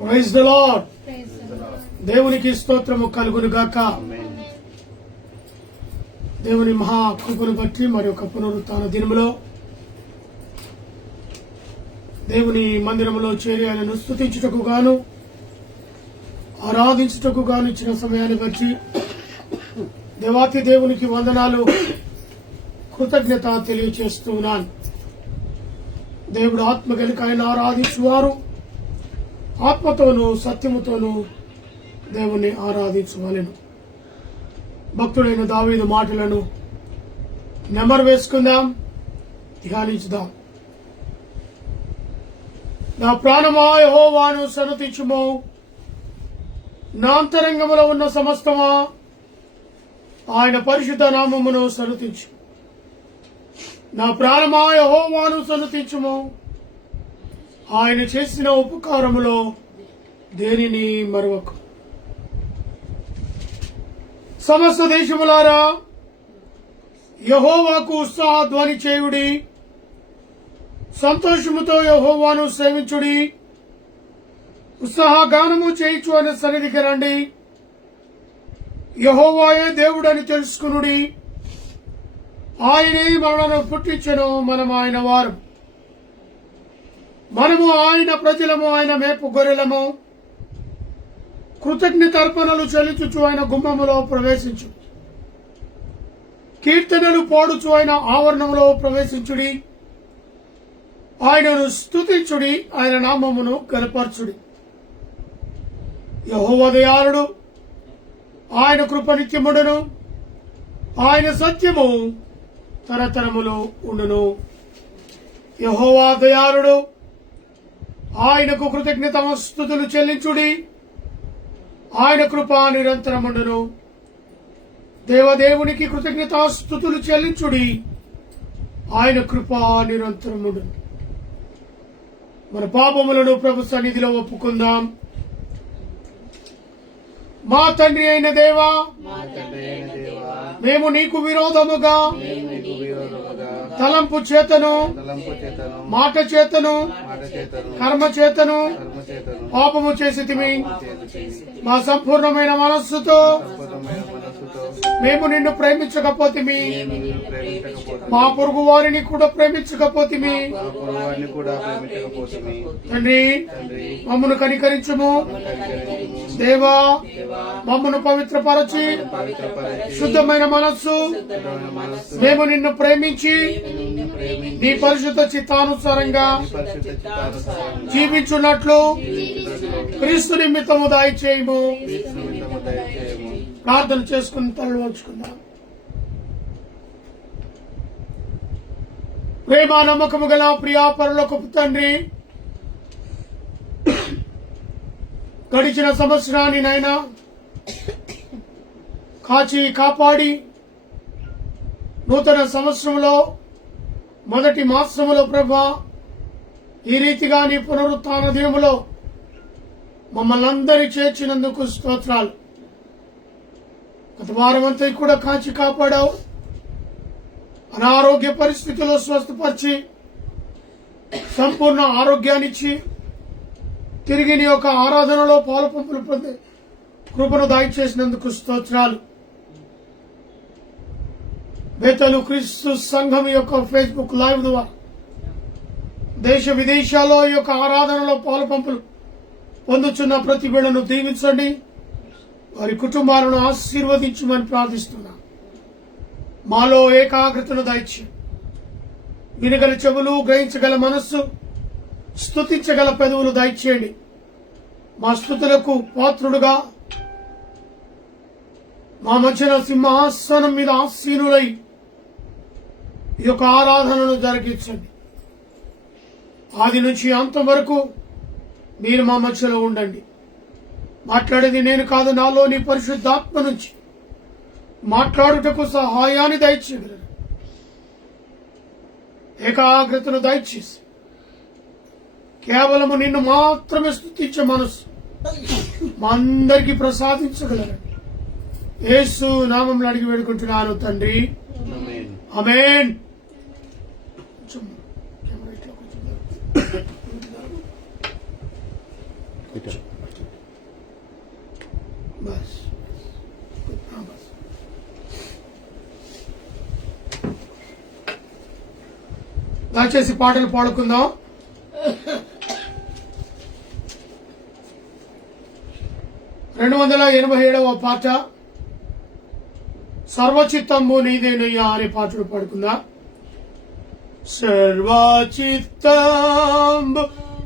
Praise the lord. దేవునికి స్తోత్రము కలుగును గాక. దేవుని మహా కృపను బట్టి మరి ఒక పునరుత్థాన దినములో దేవుని మందిరములో చేరి ఆయనను స్తుతించుటకు గాను ఆరాధించుటకు గాను ఇచ్చిన సమయాన్ని బట్టి దేవాతి దేవునికి వందనాలు, కృతజ్ఞత తెలియచేస్తూ ఉన్నాను. దేవుడు ఆత్మ కలిగి ఆయన ఆరాధించువారు ఆత్మతోనూ సత్యముతోనూ దేవుణ్ణి ఆరాధించవలెను. భక్తుడైన దావీదు మాటలను నెమరు వేసుకుందాం, ధ్యానించుదాం. నా ప్రాణమా యెహోవాను సన్నుతించుము, నా అంతరంగములో ఉన్న సమస్తమా ఆయన పరిశుద్ధ నామమును సన్నుతించు. నా ప్రాణమా యెహోవాను సన్నుతించుము, ఆయన చేసిన ఉపకారములో దేనిని మరువకు. సమస్త దేశములారా యెహోవాకు ఉత్సాహ ధ్వని చేయుడి, సంతోషముతో యెహోవాను సేవించుడి. ఉత్సాహగానము చేయించు అనే సన్నిధికి రండి. యెహోవాయే దేవుడని తెలుసుకునుడి. ఆయనే మనలను పుట్టించెను, మనం ఆయన వారు. మనము ఆయన ప్రజలము, ఆయన మేపు గొర్రెలము. కృతజ్ఞత అర్పణలు చెల్లించుచు ఆయన గుమ్మములో ప్రవేశించు. కీర్తనలు పాడుచు ఆయన ఆవరణంలో ప్రవేశించుడి. ఆయనను స్తుతించుడి, ఆయన నామమును గనపరచుడి. యెహోవా దయాళుడు, ఆయన కృప నిత్యముండును, ఆయన సత్యము తరతరములు ఉండును. యెహోవా దయాళుడు, ఆయనకు కృతజ్ఞతాస్తుతులు చెల్లించుడి, ఆయన కృప నిరంతరముండును. దేవదేవునికి కృతజ్ఞతాస్తుతులు చెల్లించుడి, ఆయన కృప నిరంతరముండును. మన పాపములను ప్రభు సన్నిధిలో ఒప్పుకుందాం. మా తండ్రి అయిన దేవా, మేము నీకు విరోధముగా తలంపు చేతను, మాట చేతను, కర్మ చేతను పాపము చేసితిమి. మా సంపూర్ణమైన మనస్సుతో మేము నిన్ను ప్రేమించకపోతిమి, మా పొరుగు వారిని కూడా ప్రేమించకపోతిమి. తండ్రి, మమ్మను కనికరించుము. దేవా, మమ్మను పవిత్రపరచి శుద్ధమైన మనస్సు మేము నిన్ను ప్రేమించి నీ పరిశుద్ధ చిత్తానుసారంగా జీవించున్నట్లు క్రీస్తు నిమిత్తము దయచేయము. ప్రార్థన చేసుకుని తలలు వంచుకుందాం. ప్రేమ నమ్మకము గల ప్రియా పరలోకపు తండ్రి, గడిచిన సంవత్సరాన్ని నైనా కాచి కాపాడి నూతన సంవత్సరంలో మొదటి మాసములో ప్రభా ఈ రీతిగా నీ పునరుత్థాన దినములో మమ్మల్ని అందరి చేర్చినందుకు స్తోత్రాలు. గత వారమంతా కూడా కాచి కాపాడావు. అనారోగ్య పరిస్థితుల్లో స్వస్థపరిచి సంపూర్ణ ఆరోగ్యాన్నిచ్చి తిరిగి నీ యొక్క ఆరాధనలో పాలుపంపులు పొంది కృపను దయచేసినందుకు స్తోత్రాలు. బేతలు క్రీస్తు సంఘం యొక్క ఫేస్బుక్ లైవ్ ద్వారా దేశ విదేశాల్లో ఈ యొక్క ఆరాధనలో పాలుపంపులు పొందుచున్న ప్రతి బిడ్డను దీవించండి, వారి కుటుంబాలను ఆశీర్వదించమని ప్రార్థిస్తున్నా. మాలో ఏకాగ్రతను దయచి వినగల చెవులు, గ్రహించగల మనస్సు, స్తుతించగల పెదవులు దయచేయండి. మా స్తుతులకు పాత్రుడుగా మా మధ్యన సింహాసనం మీద ఆసీనులై ఈ యొక్క ఆరాధనను జరిగించండి. ఆది నుంచి అంతం వరకు మీరు మా మధ్యలో ఉండండి. మాట్లాడేది నేను కాదు, నాలో నీ పరిశుద్ధాత్మ నుంచి మాట్లాడుటకు సహాయాన్ని దయచేయగలరు. ఏకాగ్రతను దయచేసి కేవలము నిన్ను మాత్రమే స్తుతించే మనసు మా అందరికీ ప్రసాదించగలరండి. యేసు నామంలో అడిగి వేడుకుంటున్నాను తండ్రి, ఆమేన్. బస్ దయచేసి పాటలు పాడుకుందాం. రెండు 287వ పాట సర్వచిత్తంబు నీదేనయ్యా అనే పాటలు పాడుకుందాం. సర్వచిత్తంబు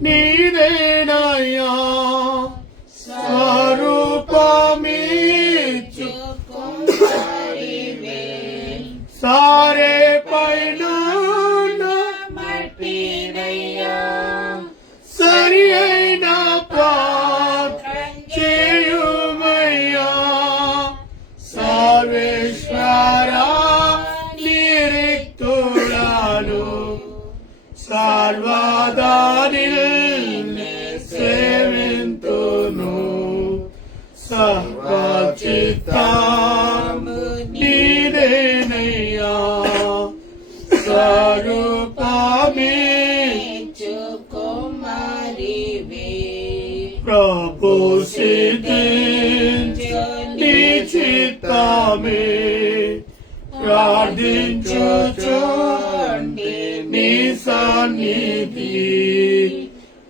నీదేనయ్యా స్వరూపమిచ్చు సారే పైన సరి అయిన పాత్రయుమయ్యా సర్వేశ్వరా నిరిక్తుడాను సర్వదా నిన్నే సేవింతును సర్వచిత్తం నీదేనయ్యా స్వరూపమిచ్చు ప్రభు సిద్ధించు నీ చిత్తమే ప్రార్థించుచుండి నీ సన్నిధి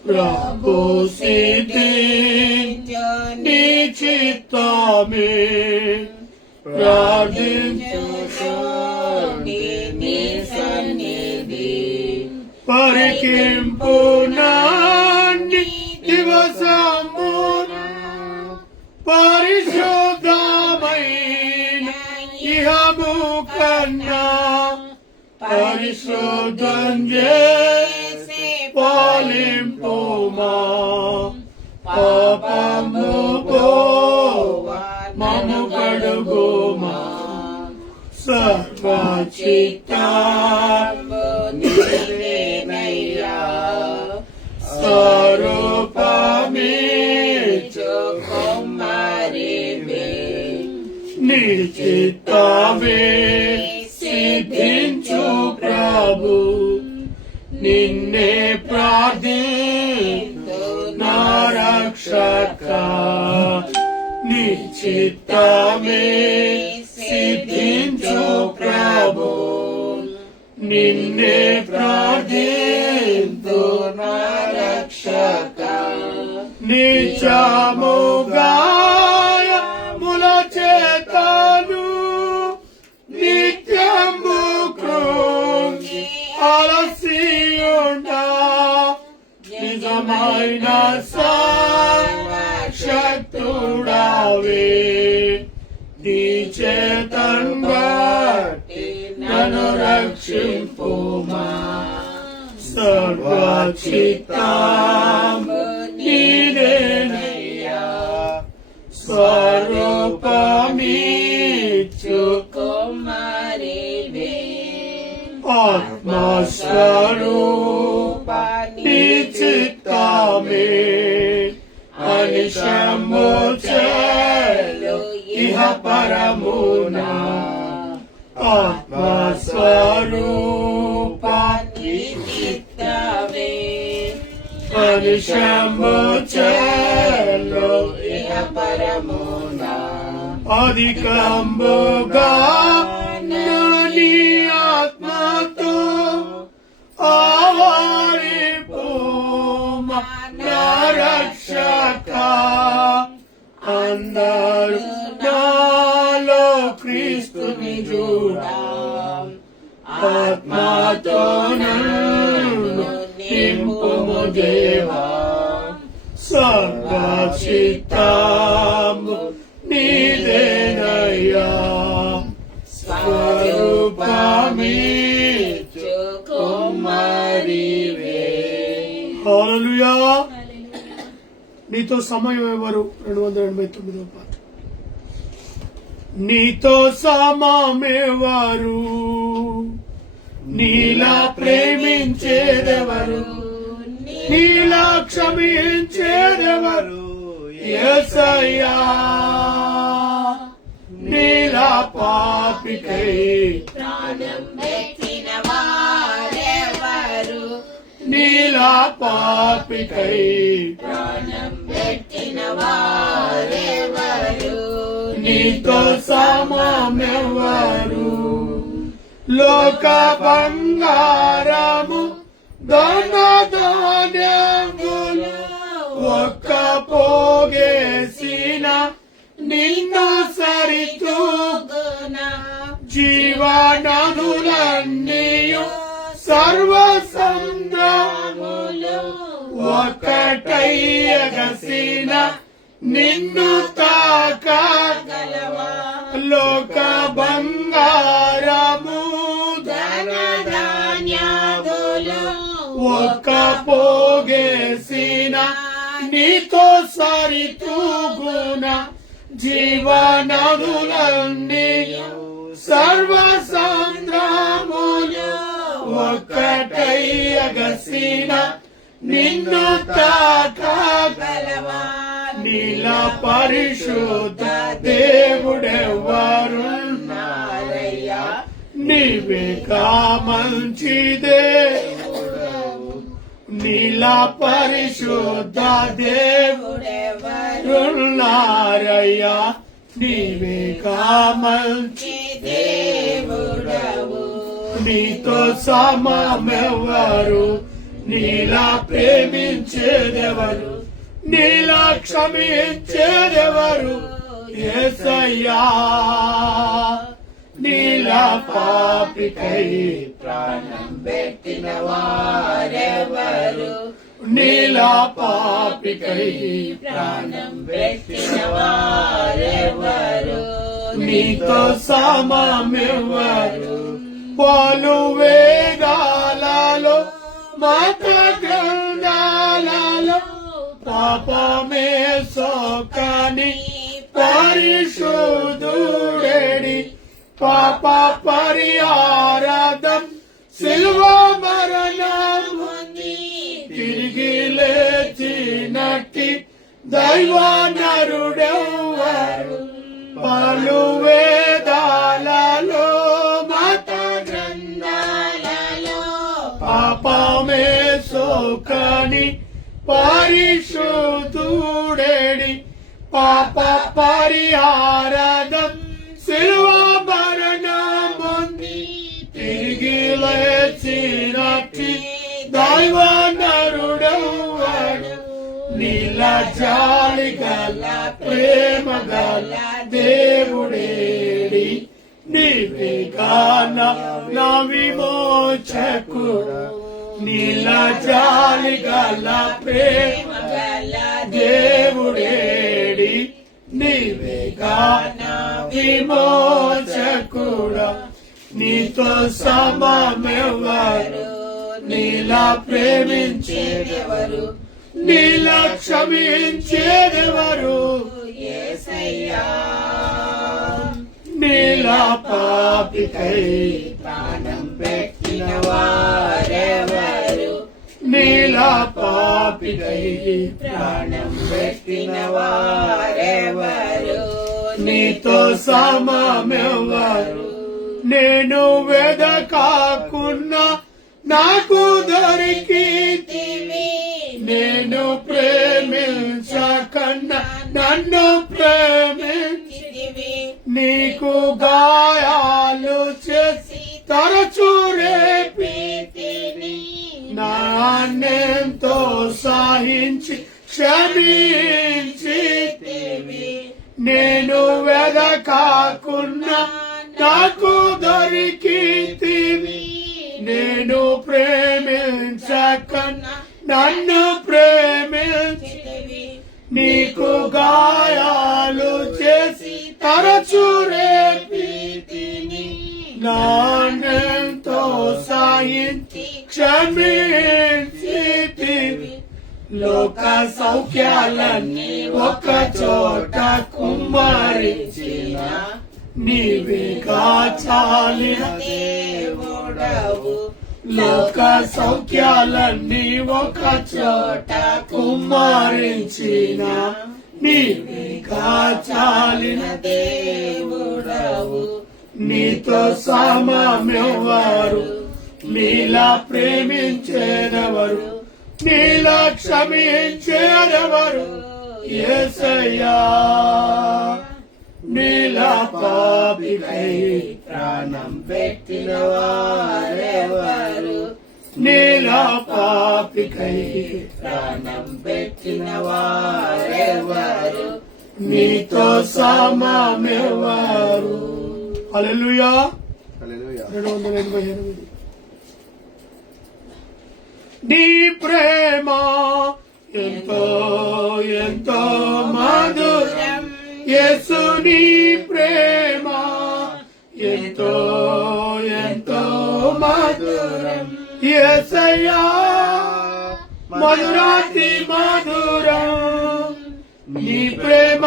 ప్రభు సిద్ధించు నీ చిత్తమే ప్రార్థించుచుండి నీ సన్నిధి పరికింపు నాన్ని దివసమున పరిశుద్ధమైన ఇహము కన్నా పరిశుద్ధం చేసి పాలింపుమా పాపము పోవా మము కడుగుమా సర్వచిత్తంబు నీదేనయ్యా స్వరూపమిచ్చు నీ చిత్తమే సిద్ధించు ప్రభు నిన్నే ప్రార్థింతు నా రక్షక నీ చిత్తమే సిద్ధించు ప్రభు నిన్నే ప్రార్థింతు నా రక్షక నిత్యముగాయముల చేతను నిత్యము కృంగి అలసియుండా నిజమైన సర్వశక్తుడావే నీ చేతన్ బట్టి నన్ను రక్షింపుమా సర్వచిత్తంబు నీదేనయ్యా స్వరూపమిచ్చు ఆత్మస్వరూప నీ చిత్తమే అనిశము చేలు ఇహ పరమున ఆత్మస్వరూప నీ చిత్తమే అనిశము చేలు ఇహ పరమున అధికంబుగా నీ ఆత్మతో ఆవరింపుమా నా రక్షక అందరూ నాలో క్రీస్తుని చూడా ఆత్మతో నన్ను నింపుము దేవా సర్వచిత్తంబు నీదేనయ్యా స్వరూపమిచ్చు హల్లెలూయా. నీతో సమయం ఎవరు 289వ పాట. నీతో సమమెవరు నీలా ప్రేమించేదెవరు నీలా క్షమించేదెవరు యేసయ్యా నీలా పాపికై ప్రాణం పెట్టిన వారెవరు నీలా పాపికై ప్రాణం నీతో సమమెవరు లోక బంగారము ధనధాన్యములు ఒక్క పోగేసిన నిన్ను సరితూగున జీవనదులన్నీయు సర్వ సంద్రములు ఒక్కటయ్యగసిన నిన్ను తాకగలవా లోక బంగారము ధనధాన్యములు ఒక్క పోగేసిన నీతో సరితూగున జీవనదులన్నీ సర్వ సంద్రములు ఒక్కటయ్యగసిన నిన్ను తాకగలవా నీల పరిశుద్ధ దేవుడెవరున్నారయ్యా నీవే మంచి దేవుడవు నీల పరిశుద్ధ దేవుడెవరున్నారయ్యా నీవే మంచి దేవుడవు నీతో సమమెవరు నీలా ప్రేమించేదెవరు నీలా క్షమించేదెవరు యేసయ్యా నీలా పాపికై ప్రాణం పెట్టిన వారెవరు నీలా పాపికై ప్రాణం పెట్టిన వారెవరు నీతో సమమెవరు పలు వేదాలలో మత గ్రంథాలలో పాపమే సోకని పరిశుద్ధుడేడి పాప పరిహారార్థం శిలువ మరణం తిరిగి లేచినట్టి దైవ నరుడెవ్వరు పలు వేదాలలో మత గ్రంథాలలో పాపమే సోకని పరిశుద్ధుడేడి పాప పరిహారార్థం శిలువ మరణం తిరిగి లేచినట్టి దైవ నరుడెవ్వడు నీల జాలి గల ప్రేమ గల దేవుడేడి నీవే నా విమోచకుడు నీల జాలి గల ప్రేమ గల దేవుడేడి నీవే నా విమోచకుడు నీతో సమమెవరు నీలా ప్రేమించేదెవరు నీలా క్షమించేదెవరు యేసయ్యా నీలా పాపికై ప్రాణం పెట్టిన వారెవరు నీలా పాపికై ప్రాణం పెట్టిన వారెవరు నీతో సమమెవరు నేను వెదకాకున్నా నాకు దొరికితివి నేను ప్రేమించకన్నా నన్ను ప్రేమించితివి నీకు గాయాలు చేసి తరచు రేపితివి నాన్నెంతో సహించి క్షమించితివి నేను వెదకాకున్నా నాకు దొరికితివి నేను ప్రేమించకన్నా నన్ను ప్రేమించితివి నీకు గాయాలు చేసి తరచు రేపితిని నాన్నెంతో సహించి క్షమించితివి లోక సౌఖ్యాలన్నీ ఒక చోట కుమ్మరించిన నీవేగా చాలిన దేవుడవు లోక సౌఖ్యాలన్నీ ఒక చోట కుమ్మరించిన నీవేగా చాలిన దేవుడవు నీతో సమమెవరు నీలా ప్రేమించేదెవరు నీలా క్షమించేదెవరు యేసయ్యా నీలా పాపికై ప్రాణం పెట్టిన వారెవరు నీలా పాపికై ప్రాణం పెట్టిన వారెవరు నీతో సమమెవరు. హల్లెలూయా. హల్లెలూయా. 288. నీ ప్రేమ ఎంతో ఎంతో మధురం, యేసు నీ ప్రేమ ఎంతో ఎంతో మధురం, యేసయ్యా మధురాతి మధురం. నీ ప్రేమ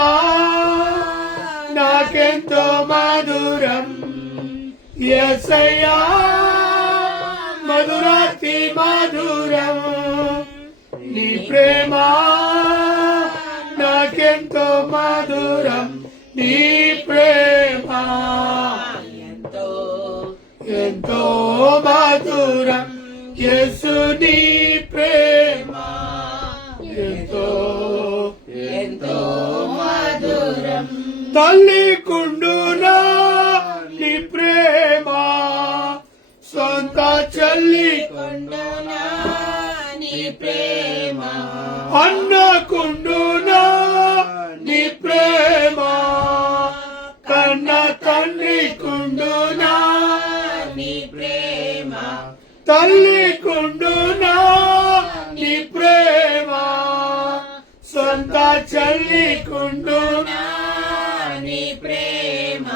నాకెంతో మధురం, యేసయ్యా మధురాతి మధురం. నీ ప్రేమ నాకెంతో మధురం, నీ ప్రేమ ఎంతో ఎంతో మధురం, యేసు నీ ప్రేమ ఎంతో ఎంతో మధురం. తల్లి కుండునా నీ ప్రేమ, సొంత చెల్లి కొండునా నీ ప్రేమ, అన్నకుండునా నీ ప్రేమ, కన్న తండ్రి కుండునా నీ ప్రేమ, తల్లి కుండునా నీ ప్రేమ, సొంత చెల్లి కుండునా నీ ప్రేమ,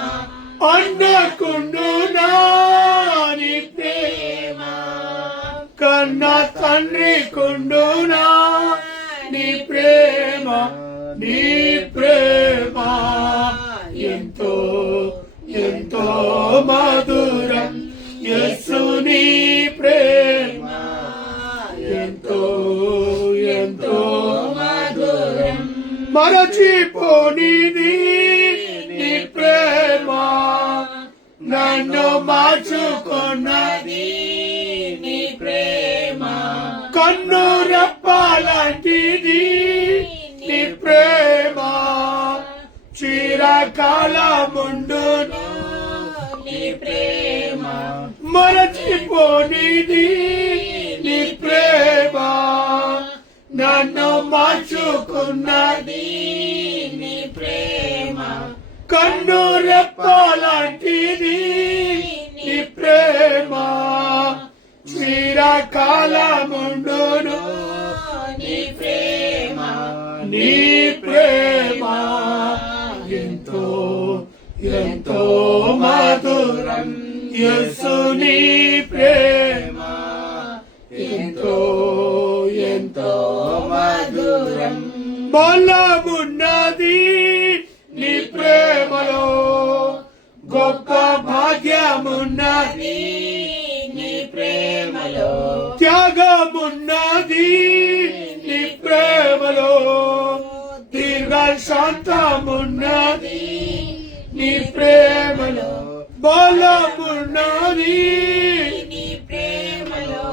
అన్నకుండునా నీ ప్రేమ, కన్న తండ్రి కుండునా నీ ప్రేమ, నీ ప్రేమ ఎంతో ఎంతో మధురం, యేసు నీ ప్రేమ ఎంతో ఎంతో మధురం. మరచిపోనిది నీ ప్రేమ, నన్ను మార్చుకున్నది నీ ప్రేమ, కన్ను రెప్పలాంటిది నీ ప్రేమ, చిరకాలముండును నీ ప్రేమ, మరచిపోనిది నీ ప్రేమ, నన్ను మార్చుకున్నది నీ ప్రేమ, కన్ను రెప్పలాంటిది నీ ప్రేమ, చిరకాలముండును నీ ప్రేమ, నీ ప్రేమ ఎంతో ఎంతో మధురం, యేసు నీ ప్రేమ ఎంతో ఎంతో మధురం. బలమున్నది నీ ప్రేమలో, గొప్ప భాగ్యమున్నది నీ ప్రేమలో, త్యాగమున్నది నీ ప్రేమలో, దీర్ఘ శాంతమున్నది నీ ప్రేమలో, బలమున్నది నీ ప్రేమలో,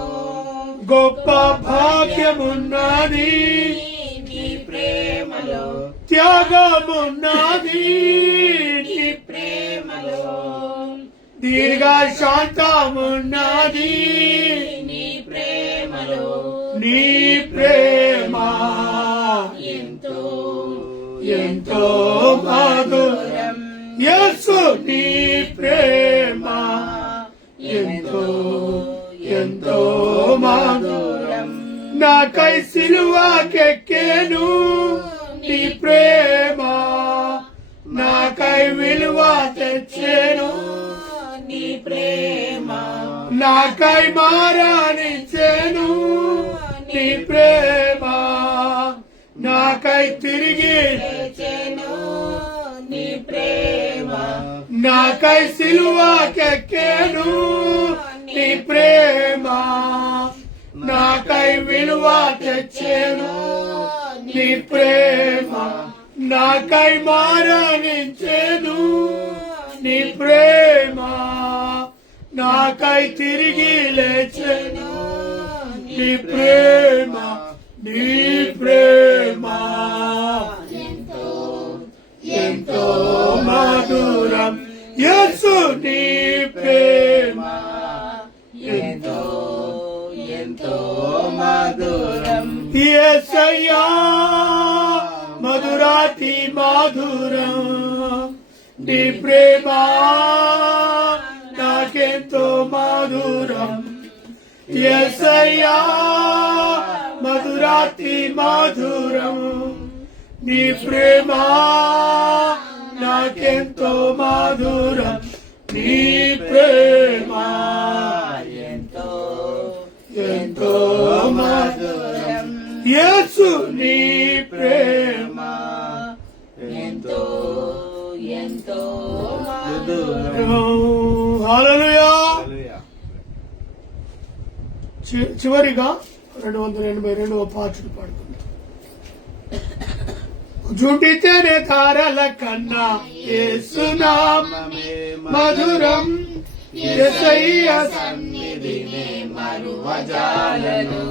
గొప్ప భాగ్యమున్నది నీ ప్రేమలో, త్యాగమున్నది నీ ప్రేమలో, దీర్ఘ శాంతమున్నది నీ ప్రేమలో, నీ ప్రేమ ఎంతో ఎంతో మధురం, యేసు నీ ప్రేమ ఎంతో ఎంతో మధురం. నాకై సిలువకెక్కెను నీ ప్రేమ, నాకై విలువ తెచ్చెను నీ ప్రేమ, నాకై మారానిచ్చెను నీ ప్రేమ, నాకై తిరిగి తెచ్చెను నీ ప్రేమ, నాకై సిలువకెక్కెను నీ ప్రేమ, నాకై విలువ తెచ్చెను నీ ప్రేమ, నాకై మారానిచ్చెను నీ ప్రేమ, నాకై తిరిగి లేచెను నీ ప్రేమ, నీ ప్రేమ ఎంతో ఎంతో యేసు నీ ప్రేమ ఎంతో ఎంతో మధురం యేసయ్యా మధురాతి మధురం నీ ప్రేమ నాకెంతో మధురం యేసయ్యా మధురాతి మధురం నీ ప్రేమ నాకెంతో మధురం నీ ప్రేమ ఎంతో ఎంతో మధురం యేసు నీ ప్రేమ ఎంతో ఎంతో మధురం హల్లెలూయా. చివరిగా 282వ పాటలు పాడుకుందాం. జుండితేనే తారల కన్నా యేసునామమే మధురం యేసయ్య సన్నిధినే మరువజాలను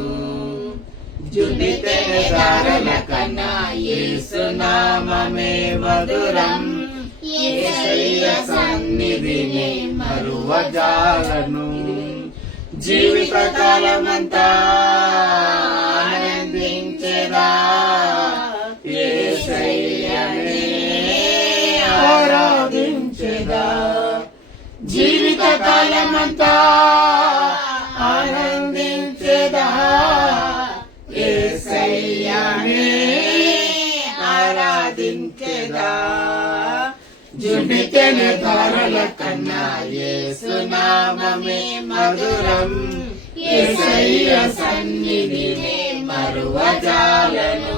జుండితేనే తారల కన్నా యేసునామమే మధురం యేసయ్య సన్నిధినే మరువజాలను జీవిత కాలమంతా ఆనందించెదా యేసయ్యనే ఆరాధించెదా జీవిత కాలమంతా ఆనందించెదా యేసయ్యనే ఆరాధించెదా జుడితెనే తారల కన్నా యేసునామమే మధురం యేసయ్య సన్నిధినే మరువజాలను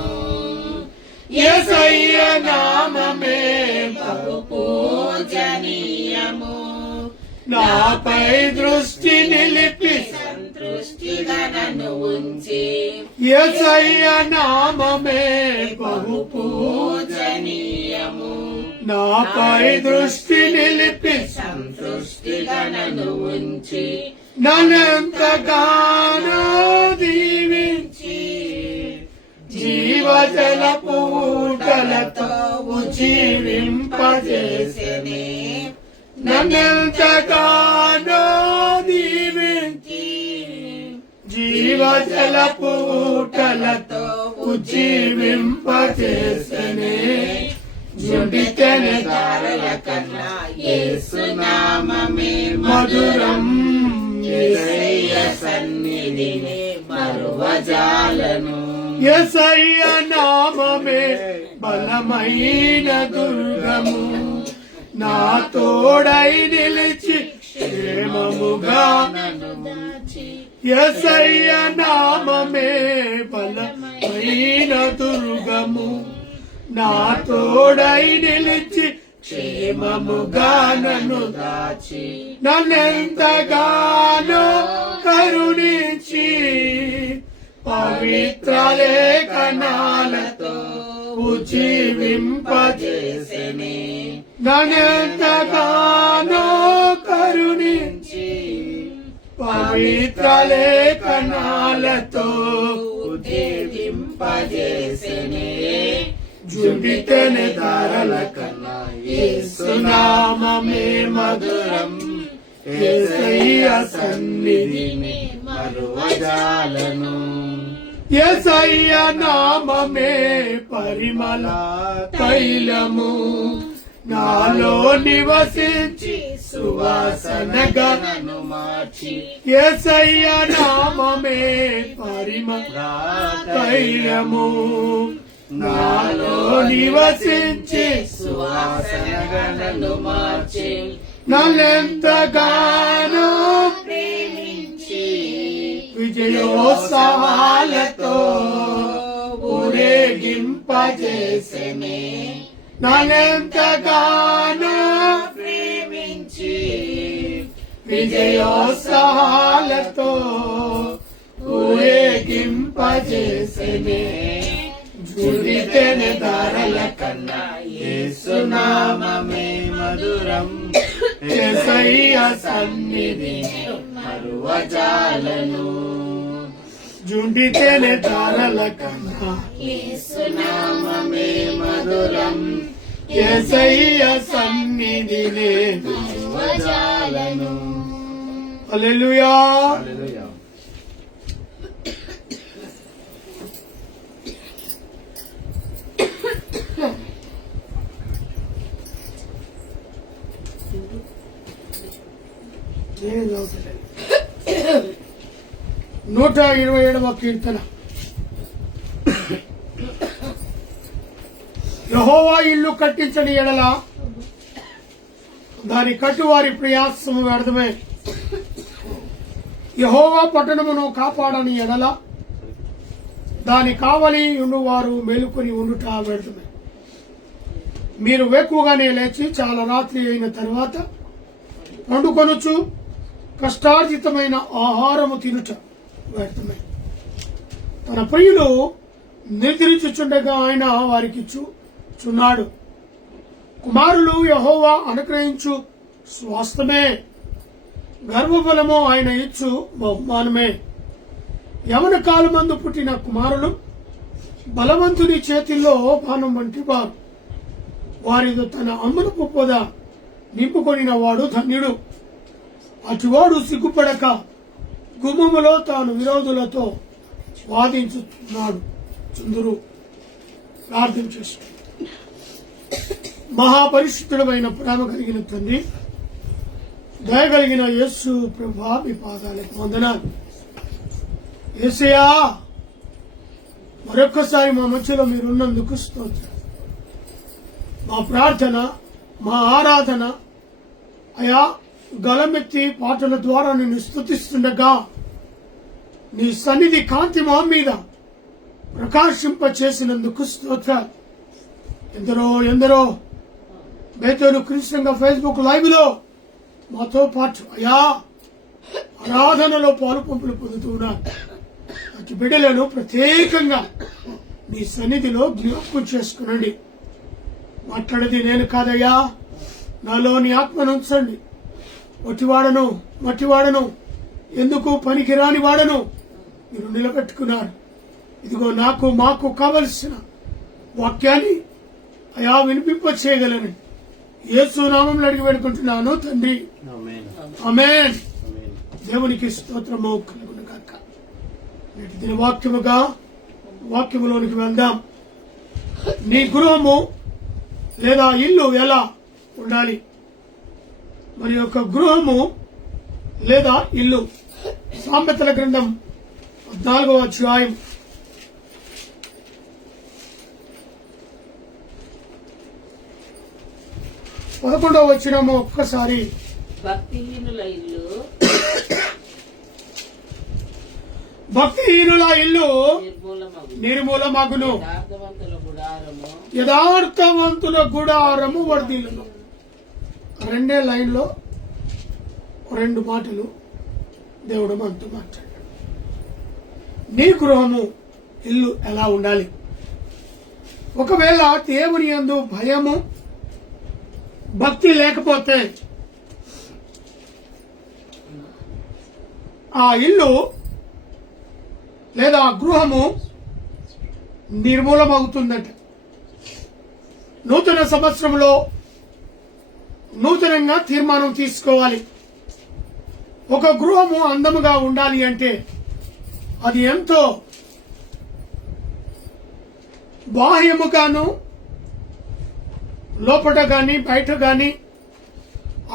యేసయ్య నామమే బహు పూజనీయము నాపై దృష్టి నిలిపి సంతృష్టిగా నన్ను ఉంచి యేసయ్య నామమే బహు పూజనీయము నాపై దృష్టి నిలిపి సంతృష్టిగా నన్ను ఉంచి నన్నెంతగానో దీవించి జీవజల పూటలతో జీవింపజేసెనే నన్నెంతగానో దీవించి జీవజల పూటలతో జీవింపజేసెనే జుడితెనే తారల కన్నా యేసునామమే మధురం యేసయ్య సన్నిధినే మరువజాలను యేసయ్య నామమే బలమైన దుర్గము నా తోడై నిలిచి క్షేమముగా నన్ను దాచి యేసయ్య నామమే బలమైన దుర్గము నా తోడై నిలిచి క్షేమముగా నన్ను దాచి నన్నెంతగానో కరుణించి పవిత్ర లేఖనాలతో జీవింపజేసెనే నన్నెంతగానో కరుణించి పవిత్ర లేఖనాలతో జీవింపజేసెనే జుడితెనే తారల కన్నా యేసునామమే మధురం యేసయ్య సన్నిధిని మరువజాలను యేసయ్య నామమే పరిమళ తైలము నాలో నివసించి సువాసనగా నన్ను మార్చి యేసయ్య నామమే పరిమళ తైలము నాలో నివసించి సువాసనగా నన్ను మార్చి నన్నెంతగానో ప్రేమించి విజయోత్సవాలతో ఊరేగింపజేసెనే నన్నెంతగానో ప్రేమించి విజయోత్సవాలతో ఊరేగింపజేసెనే జుడితెనే తారల కన్నా యేసునామమే మధురం యేసయ్య సన్నిధిని మరువజాలను జుడితెనే తారల కన్నా యేసునామమే మధురం యేసయ్య సన్నిధినే మరువజాలను. హల్లెలూయా. హల్లెలూయా. నేను చదువుతలే. 127వ కీర్తన. యెహోవా ఇల్లు కట్టించని ఎడల దాని కట్టువారి ప్రయాసము వ్యర్థమే. యెహోవా పట్టణమును కాపాడని ఎడల దాని కావలి ఉండువారు మేలుకొని ఉండుట వ్యర్థమే. మీరు వేకువగానే లేచి చాలా రాత్రి అయిన తర్వాత వండుకొనుచు కష్టార్జితమైన ఆహారము తినుట వ్యర్థమే. తన ప్రియులు నిద్రించుచుండగా ఆయన వారికి చున్నాడు. కుమారులు యెహోవా అనుగ్రహించు స్వాస్థ్యమే, గర్వఫలము ఆయన ఇచ్చు బహుమానమే. యవన కాలమందు పుట్టిన కుమారులు బలవంతుని చేతిలో బాణం వంటి వారు. వారితో తన అమ్మును పొద నింపుకొనిన వాడు ధన్యుడు. అటువాడు సిగ్గుపడక గుమ్మములో తాను విరోధులతో వాదించుతున్నాడు చుందురు. ప్రార్థన చేస్తూ, మహాపరిశుద్ధుడమైన ప్రేమ కలిగిన తండ్రి, దయగలిగిన యేసు ప్రభువా, మీ పాదాలకు వందనాలు. యేసయ్యా, మరొక్కసారి మా మధ్యలో మీరున్నందుకు స్తోత్రం. మా ప్రార్థన, మా ఆరాధన అయా గలమెత్తి పాటల ద్వారా నిన్ను స్తుతిస్తుండగా నీ సన్నిధి కాంతి మా మీద ప్రకాశింప చేసినందుకు స్తోత్రాలు. ఎందరో బేతేలు క్రిస్టియన్ ఫేస్బుక్ లైవ్ లో మాతో పాటు అయా ఆరాధనలో పాలు పంపులు పొందుతున్నారు. అటు బిడ్డలను ప్రత్యేకంగా నీ సన్నిధిలో జ్ఞాపకం చేసుకునండి. మాట్లాడేది నేను కాదయ్యా, నాలో నీ ఆత్మను ఉంచండి. మట్టివాడను ఎందుకు పనికిరాని వాడను మీరు నిలబెట్టుకున్నారు. ఇదిగో మాకు కావలసిన వాక్యాన్ని అయా వినిపింప చేయగలను. యేసు నామములో అడిగి వేడుకుంటున్నాను తండ్రి, ఆమేన్. దేవునికి స్తోత్రము కలుగును గాక. నేటి దిన వాక్యములోనికి వెళ్దాం. నీ గృహము లేదా ఇల్లు ఎలా ఉండాలి? మరి యొక్క గృహము లేదా ఇల్లు. సామెతల గ్రంథం 14వ అధ్యాయం 11వ వచనము ఒక్కసారి. భక్తిహీనుల ఇల్లు నిర్మూలమగును, యథార్థవంతుల గుడారము వర్ధిల్లును. 2 లైన్లో 2 మాటలు దేవుడు మనతో మాట్లాడాడు. నీ గృహము ఇల్లు ఎలా ఉండాలి? ఒకవేళ దేవుని యందు భయము భక్తి లేకపోతే ఆ ఇల్లు లేదా గృహము నిర్మూలమవుతుందట. నూతన సంవత్సరంలో నూతనంగా తీర్మానం తీసుకోవాలి. ఒక గృహము అందముగా ఉండాలి అంటే అది ఎంతో బాహ్యముగాను లోపల గాని బయట గాని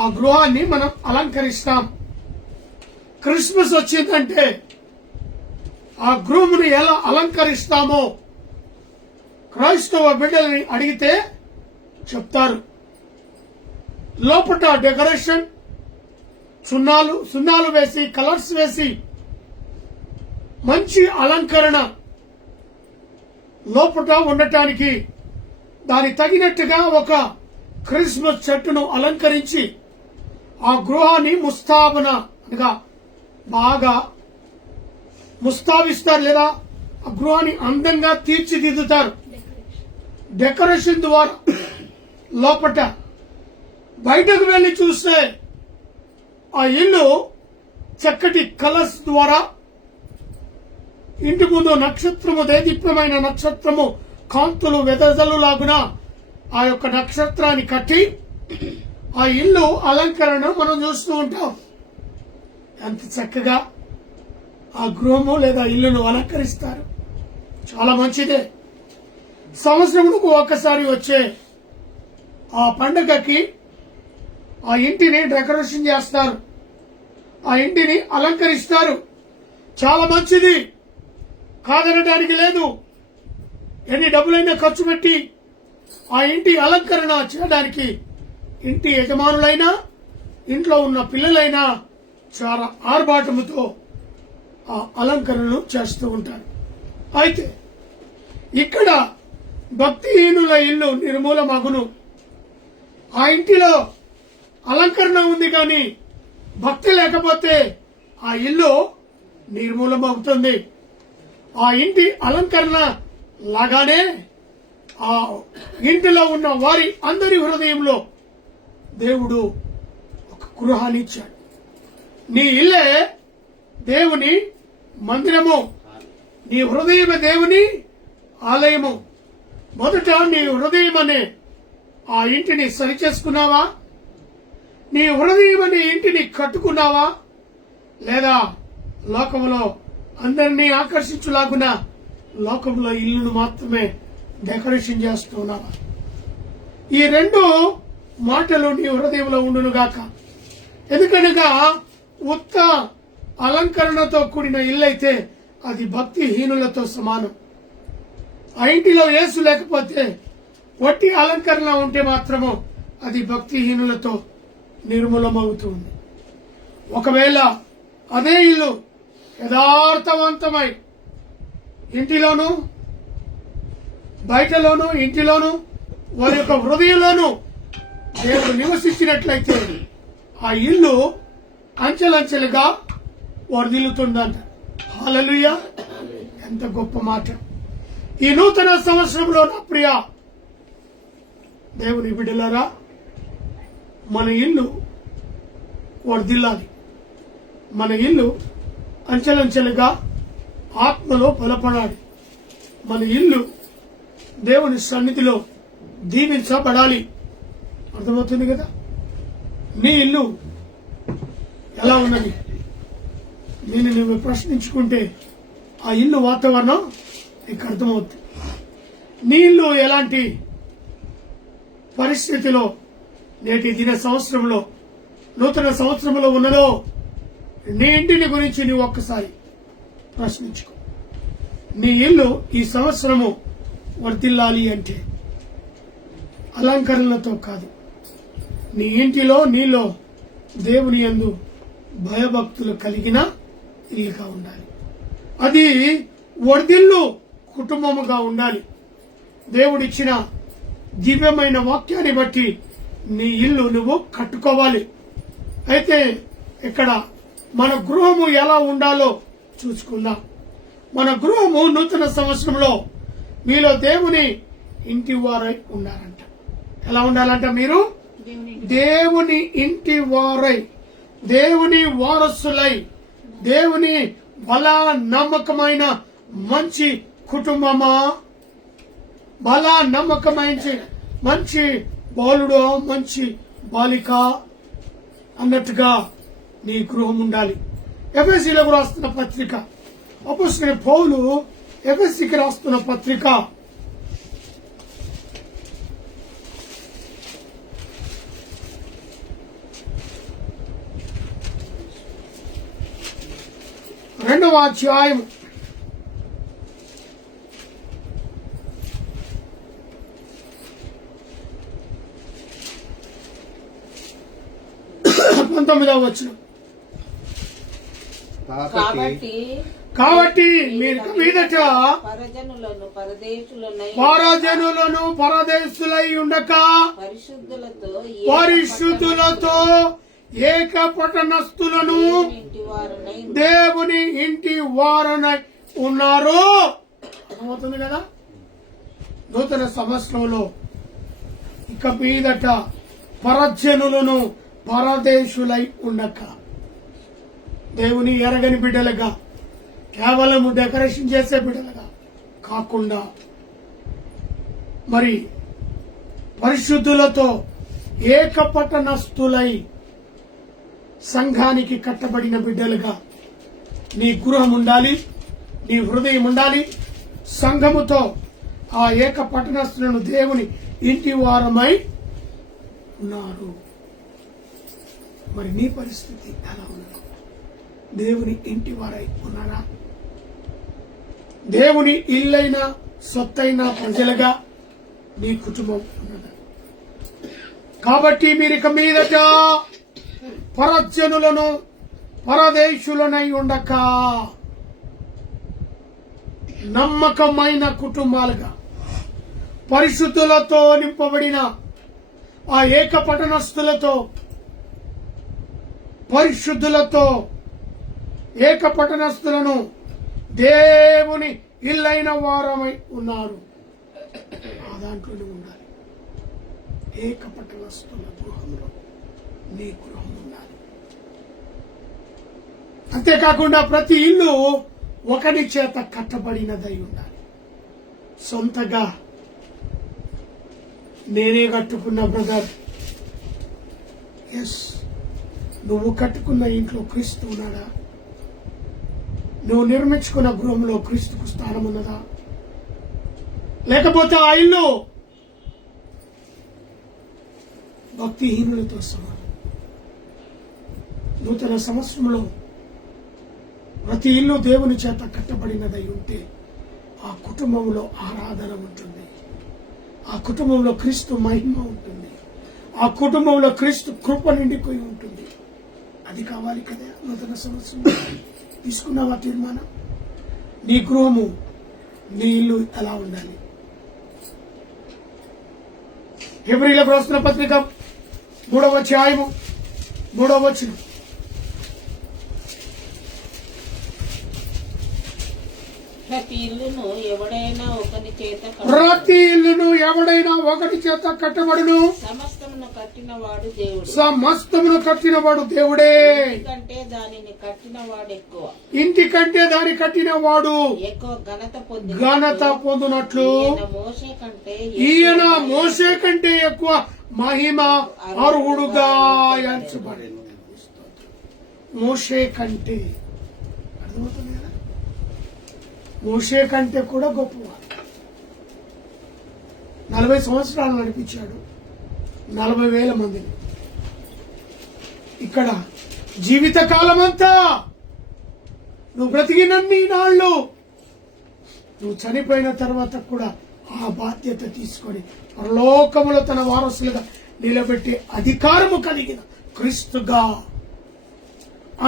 ఆ గృహాన్ని మనం అలంకరిస్తాం. క్రిస్మస్ వచ్చిందంటే ఆ గృహమును ఎలా అలంకరిస్తామో క్రైస్తవ బిడ్డలని అడిగితే చెప్తారు. లోపల డెకరేషన్ సున్నాలు వేసి కలర్స్ వేసి మంచి అలంకరణ లోపల ఉండటానికి దాని తగినట్టుగా ఒక క్రిస్మస్ చెట్టును అలంకరించి ఆ గృహాన్ని ముస్తాబనగా బాగా ముస్తాబిస్తారు, లేదా ఆ గృహాన్ని అందంగా తీర్చిదిద్దుతారు. డెకరేషన్ ద్వారా లోపట. బయటకు వెళ్లి చూస్తే ఆ ఇల్లు చక్కటి కలర్స్ ద్వారా ఇంటి ముందు నక్షత్రము, దేదీప్యమైన నక్షత్రము కాంతులు వెదజల్లులాగున ఆ యొక్క నక్షత్రాన్ని కట్టి ఆ ఇల్లు అలంకరణ మనం చూస్తూ ఉంటాం. ఎంత చక్కగా ఆ గృహము లేదా ఇల్లును అలంకరిస్తారు. చాలా మంచిదే. సంవత్సరములకు ఒకసారి వచ్చే ఆ పండుగకి ఆ ఇంటిని డెకరేషన్ చేస్తారు, ఆ ఇంటిని అలంకరిస్తారు. చాలా మంచిది, కాదనడానికి లేదు. ఎన్ని డబ్బులైనా ఖర్చు పెట్టి ఆ ఇంటి అలంకరణ చేయడానికి ఇంటి యజమానులైనా ఇంట్లో ఉన్న పిల్లలైనా చాలా ఆర్భాటముతో ఆ అలంకరణను చేస్తూ ఉంటారు. అయితే ఇక్కడ భక్తిహీనుల ఇల్లు నిర్మూలమగును. ఆ ఇంటిలో అలంకరణ ఉంది కానీ భక్తి లేకపోతే ఆ ఇల్లు నిర్మూలమవుతుంది. ఆ ఇంటి అలంకరణ లాగానే ఆ ఇంటిలో ఉన్న వారి అందరి హృదయంలో దేవుడు ఒక గృహాన్ని ఇచ్చాడు. నీ ఇల్లే దేవుని మందిరము, నీ హృదయమే దేవుని ఆలయము. మొదట నీ హృదయం అనే ఆ ఇంటిని సరిచేసుకున్నావా? నీ హృదయం అనే ఇంటిని కట్టుకున్నావా? లేదా లోకంలో అందరినీ ఆకర్షించులాగున లోకంలో ఇల్లును మాత్రమే డెకరేషన్ చేస్తున్నావా? ఈ రెండు మాటలు నీ హృదయంలో ఉండునుగాక. ఎందుకనగా ఉత్త అలంకరణతో కూడిన ఇల్లైతే అది భక్తిహీనులతో సమానం. ఆ ఇంటిలో యేసు లేకపోతే వట్టి అలంకరణ ఉంటే మాత్రము అది భక్తిహీనులతో నిర్మూలమవుతుంది. ఒకవేళ అదే ఇల్లు యథార్థవంతమై ఇంటిలోను బయటలోను ఇంటిలోను వారి యొక్క హృదయంలోను దేవుడు నివసించినట్లయితే ఆ ఇల్లు అంచెలంచెలుగా వర్ధిల్లుతుందంట. హల్లెలూయా! ఎంత గొప్ప మాట. ఈ నూతన సంవత్సరంలో నా ప్రియ దేవుని బిడ్డలారా, మన ఇల్లు వర్ధిల్లాలి. మన ఇల్లు అంచెలంచెలుగా ఆత్మలో బలపడాలి. మన ఇల్లు దేవుని సన్నిధిలో దీవించబడాలి. అర్థమవుతుంది కదా? నీ ఇల్లు ఎలా ఉన్నది? నేను నువ్వు ప్రశ్నించుకుంటే ఆ ఇల్లు వాతావరణం నీకు అర్థమవుతుంది. నీ ఇల్లు ఎలాంటి పరిస్థితిలో నేటి దిన సంవత్సరంలో నూతన సంవత్సరంలో ఉన్నదో నీ ఇంటిని గురించి నువ్వు ఒక్కసారి ప్రశ్నించుకో. నీ ఇల్లు ఈ సంవత్సరము వర్ధిల్లాలి అంటే అలంకరణలతో కాదు, నీ ఇంటిలో నీలో దేవుని యందు భయభక్తులు కలిగిన ఇల్లుగా ఉండాలి. అది వర్ధిల్లు కుటుంబముగా ఉండాలి. దేవుడిచ్చిన దివ్యమైన వాక్యాన్ని బట్టి నీ ఇల్లు నువ్వు కట్టుకోవాలి. అయితే ఇక్కడ మన గృహము ఎలా ఉండాలో చూసుకుందాం. మన గృహము నూతన సంవత్సరంలో మీలో దేవుని ఇంటి వారై ఉండాలంట. ఎలా ఉండాలంట? మీరు దేవుని ఇంటి వారై, దేవుని వారసులై, దేవుని బలా నమ్మకమైన మంచి కుటుంబమా, బలా నమ్మకమైన మంచి బాలుడు, మంచి బాలిక అన్నట్టుగా నీ గృహం ఉండాలి. ఎఫెసీలకు రాస్తున్న పత్రిక, అపోస్తలుడైన పౌలు ఎఫెసీకి రాస్తున్న పత్రిక 2వ అధ్యాయం 19వ వచనం. కాబట్టి మీరు మీదట పరజనులను పరదేశులై ఉండక పరిశుద్ధులతో ఏకపటనస్తులను దేవుని ఇంటి వారనై ఉన్నారు. అర్థమవుతుంది కదా? నూతన సంవత్సరంలో ఇక మీదట పరజనులను పరదేశులై ఉండక, దేవుని ఎరగని బిడ్డలుగా, కేవలం డెకరేషన్ చేసే బిడ్డలుగా కాకుండా మరి పరిశుద్ధులతో ఏకపట్టణస్థులై సంఘానికి కట్టబడిన బిడ్డలుగా నీ గృహం ఉండాలి, నీ హృదయం ఉండాలి. సంఘముతో ఆ ఏక పట్టణస్థులను దేవుని ఇంటి వారమై ఉన్నారు. మరి నీ పరిస్థితి ఎలా ఉన్నది? దేవుని ఇంటి వారై ఉన్నారా? దేవుని ఇల్లైన సొత్తైన ప్రజలుగా నీ కుటుంబం ఉన్నదా? కాబట్టి మీరిక మీదట పరజనులను పరదేశులనై ఉండక నమ్మకమైన కుటుంబాలుగా పరిశుద్ధులతో నింపబడిన ఆ ఏక పట్టణస్థులతో పరిశుద్ధులతో ఏక పట్టణస్థులను దేవుని ఇల్లైన వారమై ఉన్నారు. ఆ దాంట్లోనే ఉండాలి. ఏక పట్టణస్థుల గృహంలో నీ గృహం ఉండాలి. అంతేకాకుండా ప్రతి ఇల్లు ఒకరి చేత కట్టబడినదై ఉండాలి. సొంతగా నేనే కట్టుకున్న బ్రదర్, ఎస్, నువ్వు కట్టుకున్న ఇంట్లో క్రీస్తు ఉన్నాడా? నువ్వు నిర్మించుకున్న గృహంలో క్రీస్తుకు స్థానం ఉన్నదా? లేకపోతే ఆ ఇల్లు భక్తిహీనులతో సమానం. నూతన సంవత్సరంలో ప్రతి ఇల్లు దేవుని చేత కట్టబడినదై ఉంటే ఆ కుటుంబంలో ఆరాధన ఉంటుంది, ఆ కుటుంబంలో క్రీస్తు మహిమ ఉంటుంది, ఆ కుటుంబంలో క్రీస్తు కృప నిండిపోయి ఉంటుంది. అది కావాలి కదా నూతన సంవత్సరం. తీసుకున్నావా తీర్మానం? నీ గృహము, నీ ఇల్లు ఎలా ఉండాలి? హెబ్రీయులకు రాసిన పత్రిక 3వ అధ్యాయము 3వ వచనం. ప్రతి ఇల్లును ఎవడైనా ఒకని చేత ప్రతి ఇల్లును ఎవడైనా ఒకటి చేత కట్టబడును. సమస్తమును కట్టినవాడు దేవుడు. సమస్తమును కట్టినవాడు దేవుడే. కంటే దానిని కట్టినవాడు ఎక్కువ. ఇంటి కంటే దాని కట్టినవాడు ఎక్కువ ఘనత పొందునట్లు ఈయన మోషే కంటే ఎక్కువ మహిమ అర్హుడుగా ఎంచబడింది. మోషే కంటే, అర్థమవుతుంది కదా? మోషే కంటే కూడా గొప్పవాడు. 40 సంవత్సరాలు నడిపించాడు 40,000 మందిని. ఇక్కడ జీవిత కాలమంతా నువ్వు బ్రతికినన్ని నాళ్ళు, నువ్వు చనిపోయిన తర్వాత కూడా ఆ బాధ్యత తీసుకొని పరలోకములో తన వారసులుగా నిలబెట్టే అధికారము కలిగిన క్రీస్తుగా,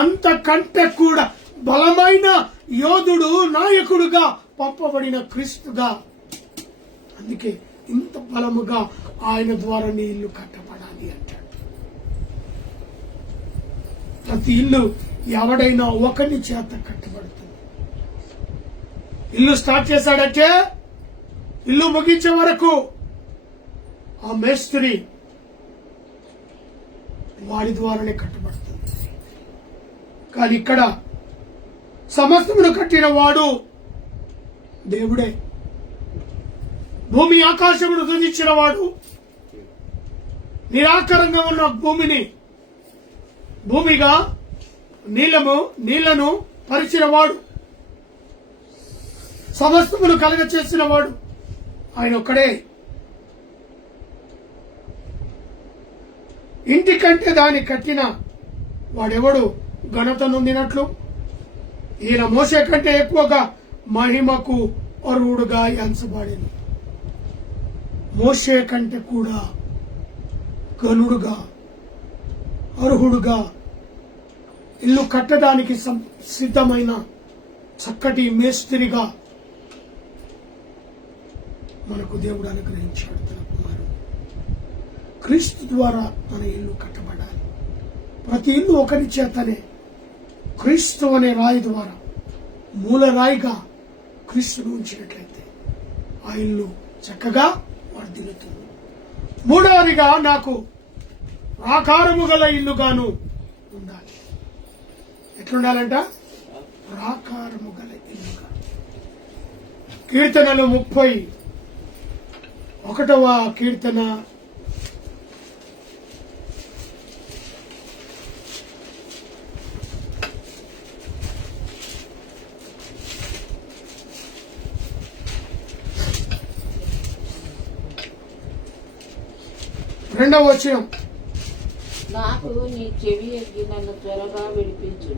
అంతకంటే కూడా బలమైన యోధుడు, నాయకుడుగా పంపబడిన క్రీస్తుగా. అందుకే ఇంత బలముగా ఆయన ద్వారా నీ ఇల్లు కట్టబడాలి అంటాడు. ప్రతి ఇల్లు ఎవడైనా ఒకరి చేత కట్టబడుతుంది. ఇల్లు స్టార్ట్ చేశాడంటే ఇల్లు ముగించే వరకు ఆ మేస్త్రి వాడి ద్వారానే కట్టబడుతుంది. కానీ ఇక్కడ సమస్తమును కట్టిన వాడు దేవుడే. భూమి ఆకాశమును సృజించిన వాడు, నిరాకారంగా ఉన్న భూమిని భూమిగా, నీళ్లను పరిచిన వాడు, సమస్తమును కలగ చేసిన వాడు ఆయన ఒక్కడే. ఇంటి కంటే దాన్ని కట్టిన వాడెవడు ఘనత నొందినట్లు ఈయన మోషే కంటే ఎక్కువగా మహిమకు అర్హుడుగా ఎంచబడింది. మోషే కంటే కూడా ఘనుడుగా, అర్హుడుగా, ఇల్లు కట్టడానికి సిద్ధమైన చక్కటి మేస్త్రిగా మనకు దేవుడు అనుగ్రహించాడు తన కుమారుడు. క్రీస్తు ద్వారా మన ఇల్లు కట్టబడాలి. ప్రతి ఇల్లు ఒకరి చేతనే క్రీస్తు అనే రాయి ద్వారా మూల రాయిగా క్రీస్తును ఉంచినట్లయితే ఆ ఇల్లు చక్కగా వర్ధిల్లుతుంది. మూడవదిగా నాకు ప్రాకారము గల ఇల్లుగాను ఉండాలి. ఎట్లుండాలంట? ప్రాకారము గల ఇల్లుగా. కీర్తనలు 31వ కీర్తన 2వ వచనం. నాకు నీ చెవి ఎగ్గి నన్ను త్వరగా విడిపించు.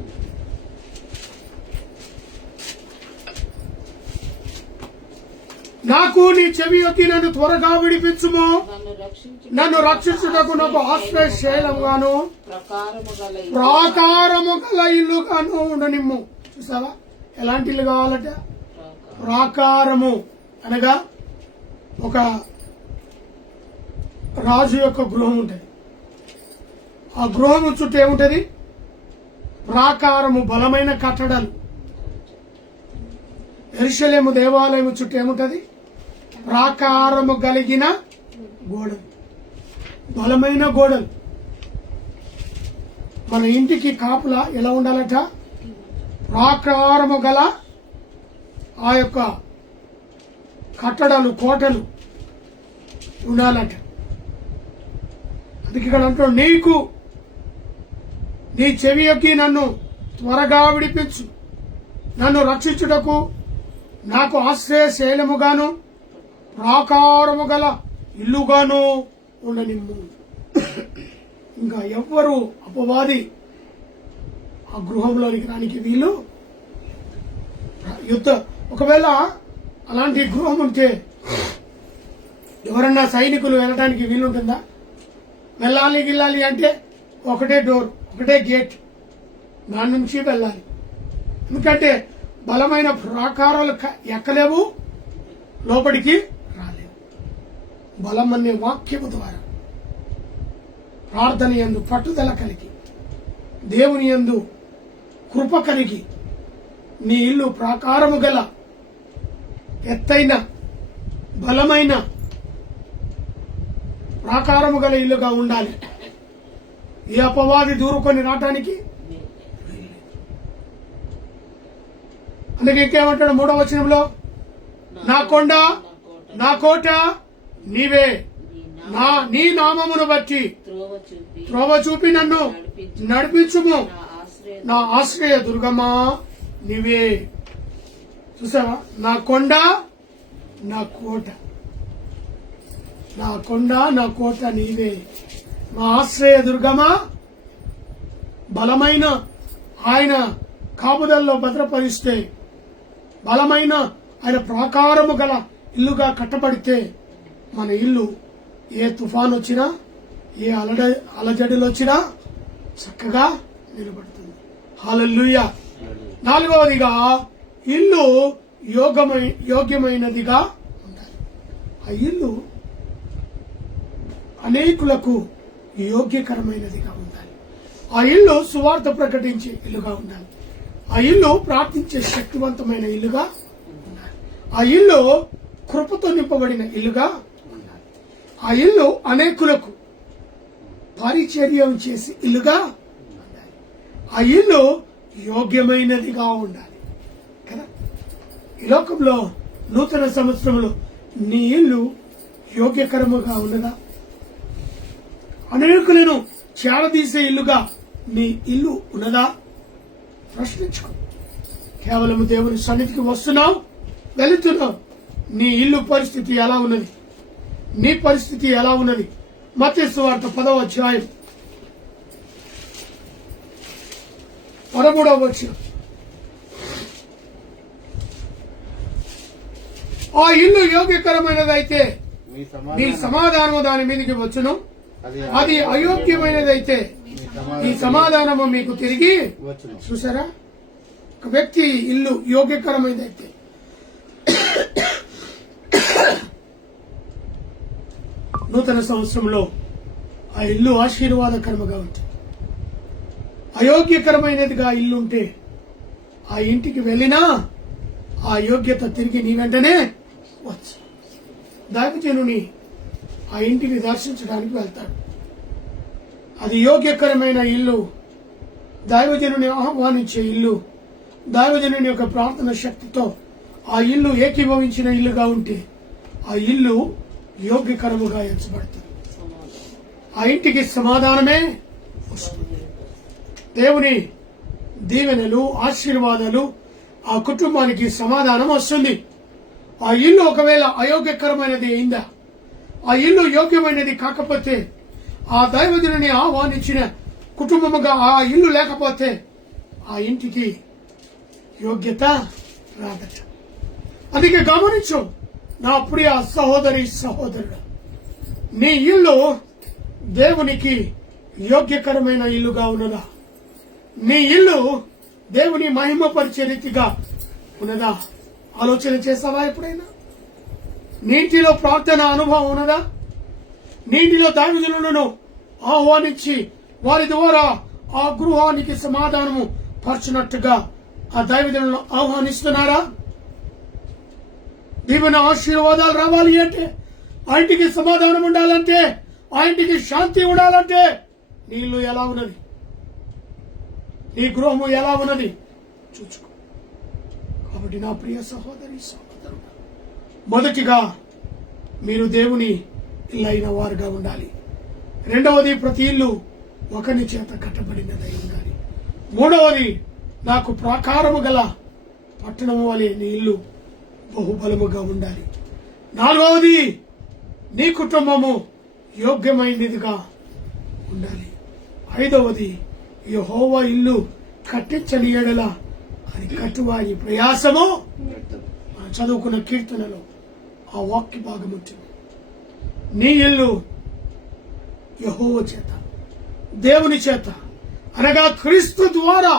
నాకు నీ చెవి యొక్కి నన్ను త్వరగా విడిపించుము. నన్ను రక్షించుటకు నాకు ఆశ్రయశైలంగాను ప్రాకారము గల ఇల్లుగాను ఉండనిమ్ము. చూసావా ఎలాంటి ఇల్లు కావాలట? ప్రాకారము అనగా ఒక రాజు యొక్క గృహం ఉంటుంది. ఆ గృహం చుట్టూ ఏముంటది? ప్రాకారము, బలమైన కట్టడాలు. యెరూషలేము దేవాలయము చుట్టూ ఏముంటది? ప్రాకారము కలిగిన గోడలు, బలమైన గోడలు. మన ఇంటికి కాపులా ఎలా ఉండాలట? ప్రాకారము గల ఆ యొక్క కట్టడాలు, కోటలు ఉండాలట. అందుకే ఇక్కడ అంటాడు, నీకు నీ చెవి యొక్కి నన్ను త్వరగా విడిపించు. నన్ను రక్షించుటకు నాకు ఆశ్రయశైలముగాను ప్రాకారము గల ఇల్లుగాను ఉండనిమ్ము. ఇంకా ఎవ్వరు అపవాది ఆ గృహంలోనికి రానికి వీలు ఒకవేళ అలాంటి గృహం ఉంటే ఎవరన్నా సైనికులు వెళ్ళడానికి వీలుంటుందా? వెళ్ళాలి గిల్లాలి అంటే ఒకటే డోర్, ఒకటే గేట్, దాని నుంచి వెళ్ళాలి. ఎందుకంటే బలమైన ప్రాకారాలు ఎక్కలేవు, లోపలికి రాలేవు. బలం అనే వాక్యము ద్వారా ప్రార్థన యందు పట్టుదల కలిగి, దేవుని యందు కృప కలిగి, నీ ఇల్లు ప్రాకారము గల ఎత్తైన బలమైన ప్రాకారము గల ఇల్లుగా ఉండాలి. ఈ అపవాది దూరుకొని రావటానికి. అందుకే ఇంకేమంటాడు 3వ వచనంలో, నా కొండ నా కోట నీవే, నీ నామమును బట్టి త్రోవ చూపి నన్ను నడిపించుము. నా ఆశ్రయ దుర్గమా నీవే. చూసావా? నా కొండ నా కోట, నా కొండ నా కోట నీవే, నా ఆశ్రయ దుర్గమా. బలమైన ఆయన కాపుదల్లో భద్రపరిస్తే, బలమైన ఆయన ప్రాకారము గల ఇల్లుగా కట్టబడితే మన ఇల్లు ఏ తుఫాన్ వచ్చినా, ఏ అలజడులు వచ్చినా చక్కగా నిలబడుతుంది. హల్లెలూయా. 4వదిగా ఇల్లు యోగ్యమైనదిగా ఉండాలి. ఆ ఇల్లు అనేకులకు యోగ్యకరమైనదిగా ఉండాలి. ఆ ఇల్లు సువార్త ప్రకటించే ఇల్లుగా ఉండాలి. ఆ ఇల్లు ప్రార్థించే శక్తివంతమైన ఇల్లుగా ఉండాలి. ఆ ఇల్లు కృపతో నింపబడిన ఇల్లుగా ఉండాలి. ఆ ఇల్లు అనేకులకు పరిచర్యం చేసి ఇల్లుగా ఉండాలి. ఆ ఇల్లు యోగ్యమైనదిగా ఉండాలి కదా. ఈ లోకంలో నూతన సంవత్సరంలో నీ ఇల్లు యోగ్యకరముగా ఉన్నదా? అనేకులను చేరదీసే ఇల్లుగా నీ ఇల్లు ఉన్నదా? ప్రశ్నించుకో. కేవలం దేవుని సన్నిధికి వస్తున్నావు, వెళుతున్నావు, నీ ఇల్లు పరిస్థితి ఎలా ఉన్నది? నీ పరిస్థితి ఎలా ఉన్నది? మత్తయి సువార్త 10వ అధ్యాయం 13వ వచనం. ఆ ఇల్లు యోగ్యకరమైనదైతే మీ సమాధానము దాని మీదకి వచ్చును. అది అయోగ్యమైనదైతే ఈ సమాధానము మీకు తిరిగి చూసారా? ఒక వ్యక్తి ఇల్లు యోగ్యకరమైనదైతే నూతన సంవత్సరంలో ఆ ఇల్లు ఆశీర్వాదకరముగా ఉంటుంది. అయోగ్యకరమైనదిగా ఇల్లు ఉంటే ఆ ఇంటికి వెళ్ళినా ఆ యోగ్యత తిరిగి నీ వెంటనే వచ్చు. దైవజనుని ఆ ఇంటిని దర్శించడానికి వెళ్తాడు. అది యోగ్యకరమైన ఇల్లు, దైవజనుని ఆహ్వానించే ఇల్లు, దైవజనుని యొక్క ప్రార్థన శక్తితో ఆ ఇల్లు ఏకీభవించిన ఇల్లుగా ఉంటే ఆ ఇల్లు యోగ్యకరముగా ఎంచబడుతుంది. ఆ ఇంటికి సమాధానమే వస్తుంది. దేవుని దీవెనలు, ఆశీర్వాదాలు ఆ కుటుంబానికి సమాధానం వస్తుంది. ఆ ఇల్లు ఒకవేళ అయోగ్యకరమైనది అయిందా, ఆ ఇల్లు యోగ్యమైనది కాకపోతే ఆ దైవజనుని ఆహ్వానించిన కుటుంబముగా ఆ ఇల్లు లేకపోతే ఆ ఇంటికి యోగ్యత రాదట. అందుకే గమనించు నా ప్రియ సహోదరి సహోదరుడు, నీ ఇల్లు దేవునికి యోగ్యకరమైన ఇల్లుగా ఉన్నదా? నీ ఇల్లు దేవుని మహిమపరిచే రీతిగా ఉన్నదా? ఆలోచన చేస్తావా ఎప్పుడైనా? నీటిలో ప్రార్థన అనుభవం ఉన్నదా? నీటిలో దైవజనులను ఆహ్వానించి వారి ద్వారా ఆ గృహానికి సమాధానము పరచినట్టుగా ఆ దైవజనులను ఆహ్వానిస్తున్నారా? దీవెన ఆశీర్వాదాలు రావాలి అంటే, ఆ ఇంటికి సమాధానం ఉండాలంటే, ఆ ఇంటికి శాంతి ఉండాలంటే నీ ఇల్లు ఎలా ఉన్నది, నీ గృహము ఎలా ఉన్నది చూసుకో. కాబట్టి నా ప్రియ సహోదరి సహోదరుడు, మొదటిగా మీరు దేవుని ఇల్లైన వారుగా ఉండాలి. రెండవది, ప్రతి ఇల్లు ఒకరి చేత కట్టబడినదై ఉండాలి. మూడవది, నాకు ప్రాకారము గల పట్టణము వలె నీ ఇల్లు బహుబలముగా ఉండాలి. నాలుగవది, నీ కుటుంబము యోగ్యమైనదిగా ఉండాలి. ఐదవది, యెహోవా ఇల్లు కట్టించని యెడల అది కట్టువారి ప్రయాసము. మనం చదువుకున్న కీర్తనలో ఆ వాక్య భాగం ఉంటుంది. నీ ఇల్లు యెహోవా చేత, దేవుని చేత అనగా క్రీస్తు ద్వారా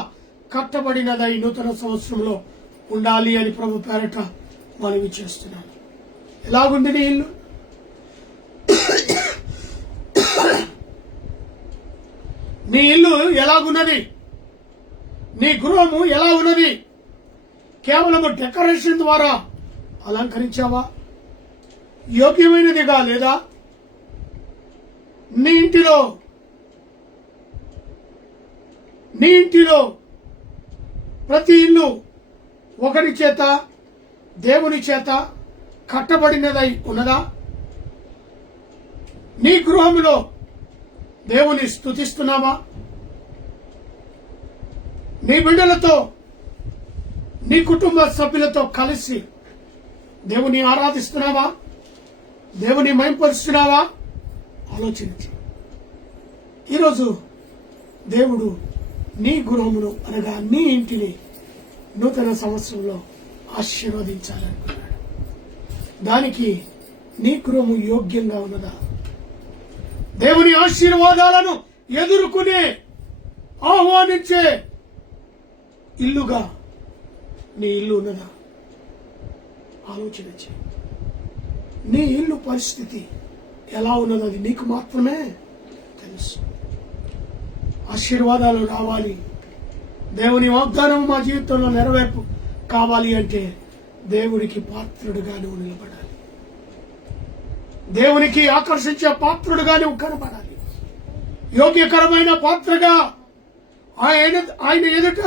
కట్టబడినదై నూతన సంవత్సరంలో ఉండాలి అని ప్రభు పేరట మనవి చేస్తున్నాను. ఎలాగుంది నీ ఇల్లు? నీ ఇల్లు ఎలాగున్నది? నీ గృహము ఎలా ఉన్నది? కేవలము డెకరేషన్ ద్వారా అలంకరించావా? యోగ్యమైనదిగా లేదా? నీ ఇంటిలో ప్రతి ఇల్లు ఒకరి చేత, దేవుని చేత కట్టబడినదై ఉన్నదా? నీ గృహములో దేవుని స్తుతిస్తున్నావా? నీ బిడ్డలతో, నీ కుటుంబ సభ్యులతో కలిసి దేవుని ఆరాధిస్తున్నావా? దేవుని మహిమపరుస్తున్నావా? ఆలోచించి ఈరోజు దేవుడు నీ గృహమును అనగా నీ ఇంటిని నూతన సంవత్సరంలో ఆశీర్వదించాలనుకున్నాడు. దానికి నీ గృహము యోగ్యంగా ఉన్నదా? దేవుని ఆశీర్వాదాలను ఎదుర్కొనే ఆహ్వానించే ఇల్లుగా నీ ఇల్లు ఉన్నదా? ఆలోచన చేయి. నీ ఇల్లు పరిస్థితి ఎలా ఉన్నదో అది నీకు మాత్రమే తెలుసు. ఆశీర్వాదాలు రావాలి, దేవుని వాగ్దానం మా జీవితంలో నెరవేర్పు కావాలి అంటే దేవుడికి పాత్రుడుగా నువ్వు నిలబడాలి. దేవునికి ఆకర్షించే పాత్రుడుగా నువ్వు కనబడాలి. యోగ్యకరమైన పాత్రగా ఆయన ఎదుట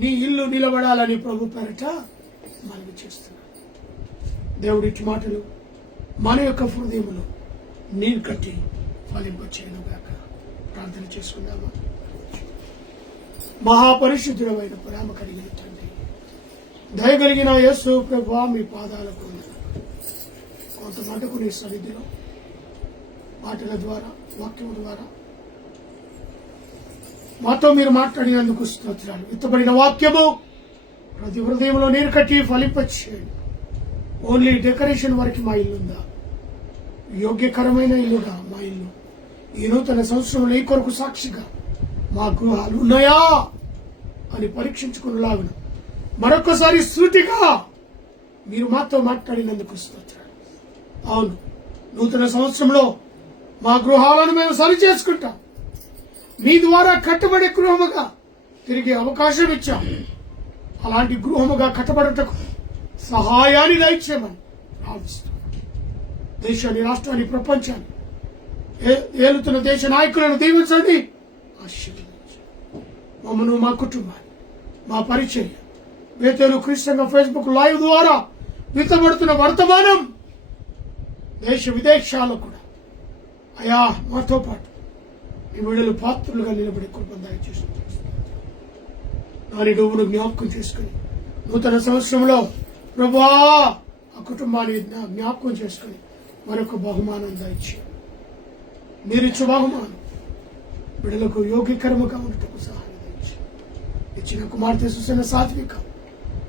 నీ ఇల్లు నిలబడాలని ప్రభు పేరట మనవి చేస్తున్నాను. దేవుడి మాటలు మన యొక్క హృదయములో నీరు కట్టి ఫలింపచేయనుగాక. ప్రార్థన చేసుకుందామా? మహాపరిశుద్ధుడమైన ప్రేమ కలిగిన తండ్రి, దయగలిగిన యేసు ప్రభువా, మీ పాదాలకు కొంతమందికి నీ సన్నిధిలో మాటల ద్వారా, వాక్యం ద్వారా మాతో మీరు మాట్లాడినందుకు స్తోత్రాలు. విత్తబడిన వాక్యము ప్రతి హృదయంలో నీరు కట్టి ఫలింపచేయండి. ఓన్లీ డెకరేషన్ వరకు మా ఇల్లు ఉందా? యోగ్యకరమైన ఇల్లుగా మా ఇల్లు ఈ నూతన సంవత్సరంలో ఈ కొరకు సాక్షిగా మా గృహాలు ఉన్నాయా అని పరీక్షించుకునేలాగున మరొకసారి సూటిగా మీరు మాతో మాట్లాడినందుకు స్తోత్రాలు. అవును, నూతన సంవత్సరంలో మా గృహాలను మేము సరి చేసుకుంటాం. మీ ద్వారా కట్టబడే గృహముగా తిరిగి అవకాశం ఇచ్చాం. అలాంటి గృహముగా కట్టబడటకు సహాయాన్ని దయచేయమని ప్రార్థిస్తాం. దేశాన్ని, రాష్ట్రాన్ని, ప్రపంచాన్ని ఏలుతున్న దేశ నాయకులను దీవించండి, ఆశీర్వదించండి. మమ్మను, మా కుటుంబాన్ని, మా పరిచర్య బేతేలు క్రిస్టియన్ ఫేస్బుక్ లైవ్ ద్వారా విత్తబడుతున్న వర్తమానం దేశ విదేశాల్లో కూడా అయా మాతో పాటు ఈ వీడులు పాత్రులుగా నిలబడి కృపను దయచేస్తుంది. దాని డబ్బును జ్ఞాపకం చేసుకుని నూతన సంవత్సరంలో ప్రభువా ఆ కుటుంబాన్ని జ్ఞాపకం చేసుకుని మరొక బహుమానం దయచేయండి. మీరిచ్చు బహుమానం బిడ్డలకు యోగ్యకరముగా ఉండటకు సహాయం దయచేయండి. ఇచ్చిన కుమార్తె సుసిన సాత్విక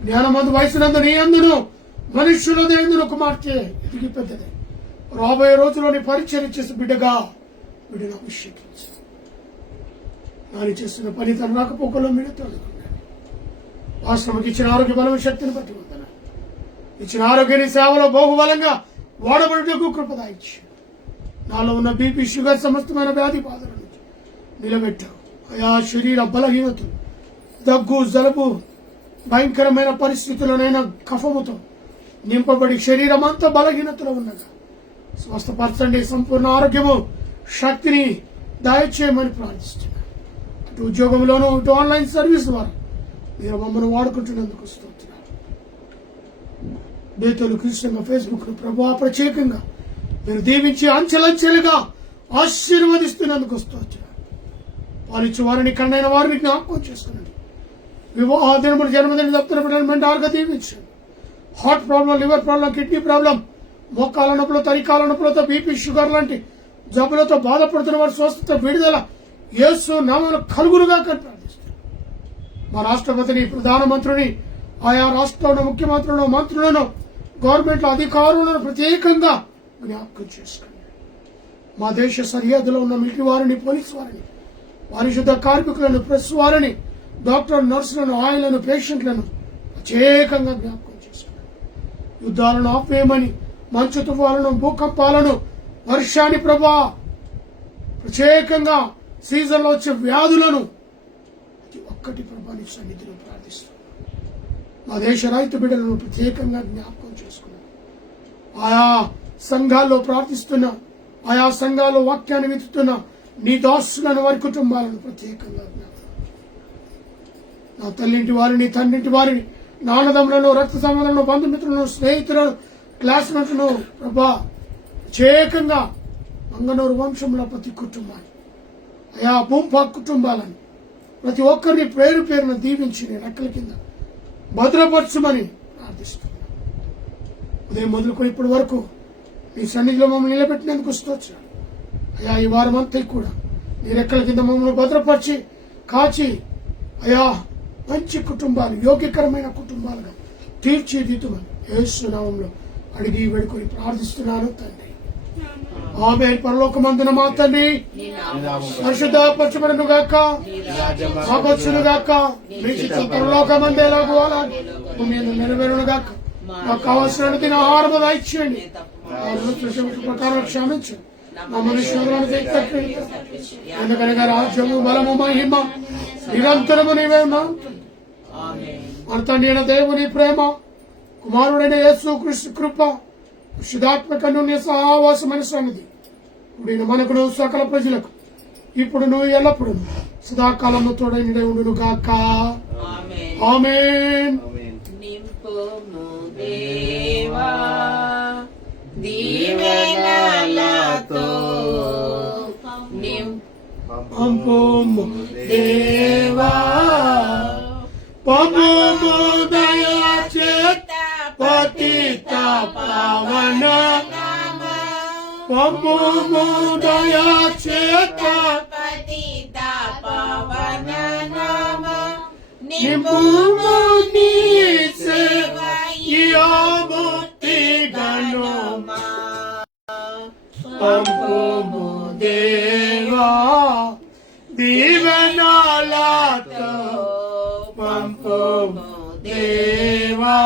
జ్ఞానమందు వయసునందు నీ అందును మనుష్యులది ఎందును కుమార్తె ఎదిగి పెద్దదే రాబోయే రోజుల్లోని పరిచయం చేసి బిడ్డను అభిషేకించి నాని చేస్తున్న పని తన రాకపోకలో మీరు తోడుకుండండి. వాస్తవంకి ఇచ్చిన ఆరోగ్య బలం శక్తిని బట్టి వందన ఇచ్చిన ఆరోగ్యాన్ని సేవలో బహుబలంగా వాడబడుటకు కృపదాయిచ్చు. నాలో ఉన్న బీపీ షుగర్ సమస్తమైన వ్యాధి బాధల నుంచి నిలబెట్టావు. ఆయా శరీర బలహీనతలు దగ్గు జలుబు భయంకరమైన పరిస్థితులనైనా కఫముతో నింపబడి శరీరం అంతా బలహీనతలో ఉన్నగా స్వస్థపరచండి. సంపూర్ణ ఆరోగ్యము శక్తిని దయచేయమని ప్రార్థిస్తున్నాను. అటు ఉద్యోగంలోనూ ఇటు ఆన్లైన్ సర్వీస్ ద్వారా మీరు మమ్మల్ని వాడుకుంటున్నందుకు స్తోత్రాలు. బేతలు కృష్ణంగా ఫేస్బుక్ ను ప్రభావ ప్రత్యేకంగా మీరు దీవించి అంచెలంచెలుగా ఆశీర్వదిస్తున్నందుకు స్తోత్రాలు. పాలించే వారిని కన్నైన వారిని జ్ఞాపకం చేసుకున్నాడు. వివాహ దినములు జన్మదిన దప్తర బిడ్డలు మెండారుగా దీవించండి. Heart problem, liver problem, kidney problem, మోకాల నొప్పులు, తరికాల నొప్పులతో బీపీ షుగర్ లాంటి జబ్బులతో బాధపడుతున్న వారి స్వస్థత విడుదల యేసు నామమున కలుగునుగా ప్రార్థిస్తున్నాను. మా రాష్ట్రపతిని, ప్రధానమంత్రిని, ఆయా రాష్ట్రంలో ముఖ్యమంత్రులను, మంత్రులను, గవర్నమెంట్ అధికారులను ప్రత్యేకంగా జ్ఞాపకం చేసుకోండి. మా దేశ సరిహద్దులో ఉన్న మిలిటరీ వారిని, పోలీసు వారిని, పారిశుద్ధ కార్మికులను, ప్రెస్ వారిని, డాక్టర్, నర్సులను, ఆయలను, పేషెంట్లను ప్రత్యేకంగా జ్ఞాపకం చేసుకోండి. యుద్ధాలను ఆపేయమని, మంచు తుఫాలను, భూకంపాలను, వర్షాన్ని ప్రభా ప్రత్యేకంగా సీజన్లో వచ్చే వ్యాధులను ప్రతి ఒక్కటి ప్రభాని సన్నిధిలో ప్రార్థిస్తున్నాను. మా దేశ రైతు బిడ్డలను ప్రత్యేకంగా జ్ఞాపకం చేసుకున్నాను. ఆయా సంఘాల్లో ప్రార్థిస్తున్న, ఆయా సంఘాల్లో వాక్యాన్ని విత్తుతున్న నీ దాసులను, వారి కుటుంబాలను ప్రత్యేకంగా జ్ఞాపకం. నా తల్లింటి వారిని, తండ్రింటి వారిని, నాన్నదమ్ములను, రక్త సంబంధాలను, బంధుమిత్రులను, స్నేహితులను, క్లాస్మేట్లను ప్రభా ప్రత్యేకంగా మంగనూరు వంశంలో ప్రతి కుటుంబాన్ని, ఆయా భూంపాక్ కుటుంబాలను ప్రతి ఒక్కరిని పేరు పేరున దీవించి నీ రెక్కల కింద భద్రపరచమని ప్రార్థిస్తున్నాను. ఉదయం మొదలుకొని ఇప్పటి వరకు నీ సన్నిధిలో మమ్మల్ని నిలబెట్టినందుకు స్తోత్రాలు. అయా ఈ వారం అంతా కూడా నీ రెక్కల కింద మమ్మల్ని భద్రపరిచి కాచి అయా మంచి కుటుంబాలు, యోగ్యకరమైన కుటుంబాలుగా తీర్చిదిద్దుమని యేసు నామములో అడిగి వేడుకొని ప్రార్థిస్తున్నాను తండ్రి. ఆమేన్. పరలోకమందున మా తండ్రి పరిశుద్ధపరచబడును గాక, మాకొచ్చును గాక, మీ చిత్తం పరలోకమందేలాగు అలాగే భూమి మీద నెరవేరును గాక. మాకు కావాల్సిన తిన ఆహారము దయచేయండి, ప్రకారం క్షమించండి, మా మనుష్యులను తెచ్చి ఎందుకనగా రాజ్యము, బలము, మహిమ నిరంతరము నీవే ఉన్నావు. మన తండ్రి అయిన దేవుని ప్రేమ, కుమారుడైన యేసు క్రీస్తు కృప, పరిశుద్ధాత్మక సహవాసమైన సన్నిధి ఇప్పుడు మనకును సకల ప్రజలకు ఇప్పుడు నువ్వు ఎల్లప్పుడు సదాకాలంలో తోడైన ఉండును గాక. ఆమేన్. నింపుము దేవా దీవెనలతో, పంపుము దేవా, పంపుము దయా చేత పతిత పావన, పంపుము దయా చేత పతిత పవన నామ, నింపుము నీ సేవముక్తి గణమా. పంపుము దేవా దీవెనలతో, పంపుము దేవా.